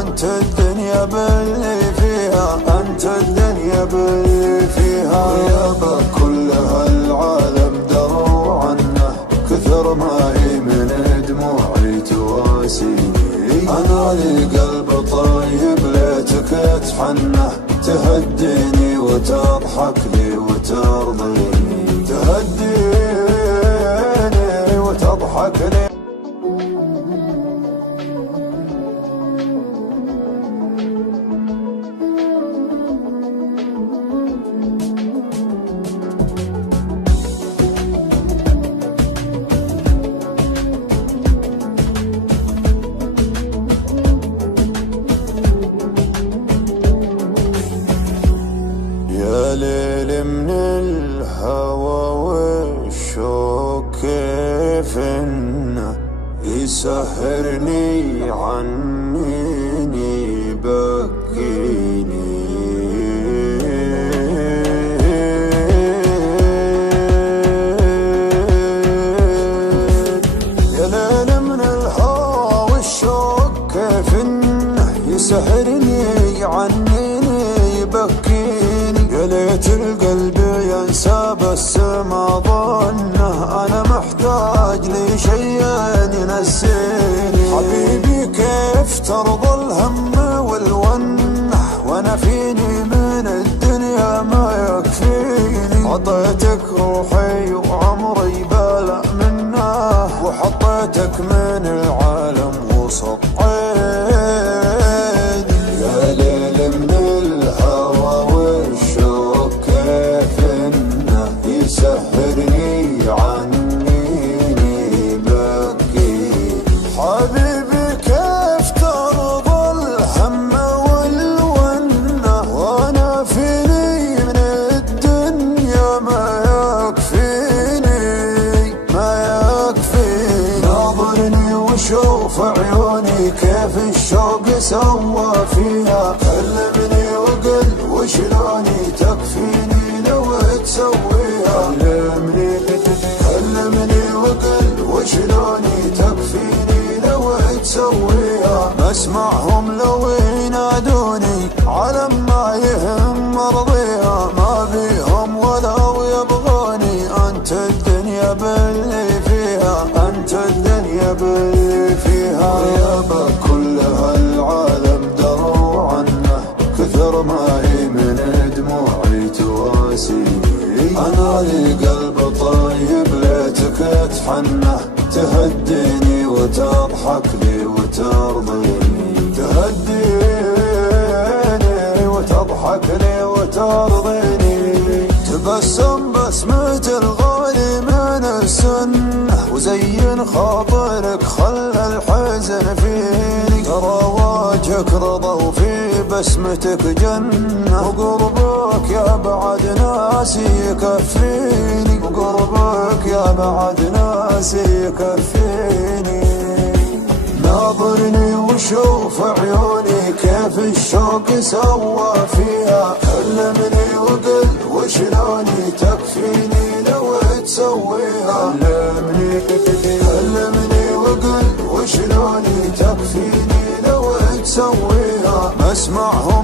أنت الدنيا باللي فيها، أنت الدنيا باللي فيها. غيابك كل هالعالم دروا عنه، كثر ما هي من دموعي تواسيني. أنا لي قلب طيب ليتك تحنه، تهديني وتضحك لي وترضيني، تهديني وتضحك لي. يا ليل من الهوى والشوق كيف انه يسهرني عنيني يبكيني. يا ليل من الهوى والشوق كيف انه يسهرني عنيني يبكيني. يا ليت القلب ينسى بس ما ظنه، انا محتاج لي شيء ينسيني. حبيبي كيف ترضى الهم والونه، وانا فيني من الدنيا ما يكفيني. عطيتك روحي وعمري بلا منه، وحطيتك من العالم وسط عيني. يا ليل من الهوى والشوق كيف انه يسهرني عنيني يبكي. حبيبي كيف ترضى الهم والونه، وانا فيني من الدنيا ما يكفيني، ما يكفيني. ناظرني وشوف عيوني كيف الشوق سوى فيها. كلمني وقل وشلوني تكفيني لو تسويها. كلمني وقل وشلوني تكفيني لو تسويها. اسمعهم لو ينادوني على ما يهم مرضيها. ما بيهم ولو يبغوني، انت الدنيا باللي فيها، انت الدنيا باللي فيها. غيابك كل هالعالم دروا عنه، كثر ما هي من دموعي تواسيني. انا لي قلب طيب ليتك تحنه، تهديني وتضحك لي وترضيني، تهديني وتضحك لي وترضيني. تبسم بسمة الغالي من السنة، وزين خاطرك خلى الحزن فيني. ترى وجهك رضا وفي بسمتك جنة، وقربك يا بعد ناسي يكفيني، وقربك يا بعد ناسي يكفيني. ناظرني وشوف عيوني كيف الشوق سوى فيها. كلمني وقل وشلوني تكفيني لو تسويها. كلمني وقل وشلوني تكفيني لو تسويها. اسمعهم